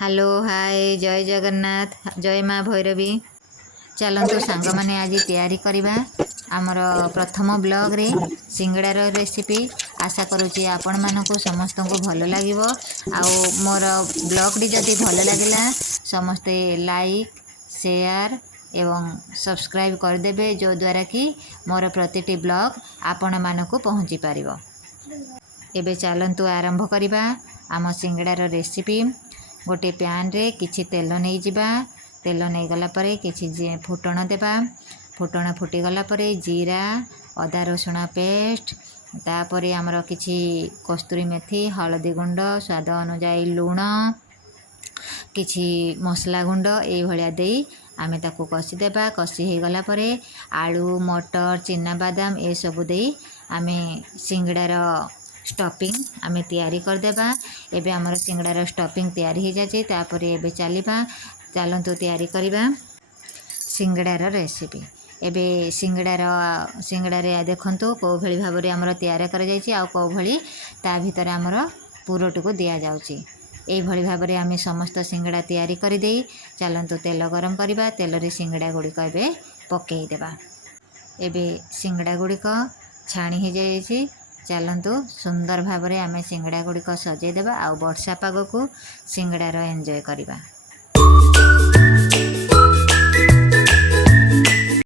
Hello hi जय जगन्नाथ जय माँ भैरवी। चलतु सांग मैंने आज तैयारी करवा आमर प्रथम ब्लॉग रे सिंगड़ार रेसिपी। आशा करुँची आपण मानक समस्त को भल लगे। आउ मोर ब्लॉग टी जदि भल लगे समस्ते लाइक शेयर एवं सब्सक्राइब करदेवे जो द्वारा कि मोर प्रतिटी ब्लॉग आपण मानक पहुँची पार। एबे चलतु आरंभ करवा आम सिंगड़ार रेसिपी। गोटे पैन रे किछि तेल नहीं जिबा। तेल नहीं गला परे किछि फुटण देबा। फुटण फुटी गला परे जीरा अदा रसुण पेस्ट तापरे आमर किछि कस्तूरी मेथी हळदी गुंड स्वाद अनुसार लूण किछि मसला गुंड ए भलिया देई आमे ताकू कषि देबा। कषि हे गला परे आलू मटर चिना बादाम ए सब देई आमे सिंगड़ार स्टफिंग आमे तैयारी करदेबा। एबे आमर सिंगड़ार स्टफिंग तैयारी हो जाए तापर एबे चलतु तैयारी करवा सिंगड़ार रेसिपी। एबे सिंगड़ारे देखंतु कौ भली भाव में आमर तैयारी कर जाइछि आ कौ भली ता भीतर आमर पुरट को दिया जाउछि। एई भली भाव में आमे समस्त सिंगड़ा तैयारी कर देई चलतु तेल गरम करवा। तेल रे सिंगड़ा गुड़िक एबे पकई देबा। एबे सिंगड़ा गुड़िक छाणी हो जाइछि। चलतु सुंदर भाव में आमे सिंगड़ा गुड़िक सजेदेबा आ वर्षा पाग को सिंगड़ार एंजॉय करवा।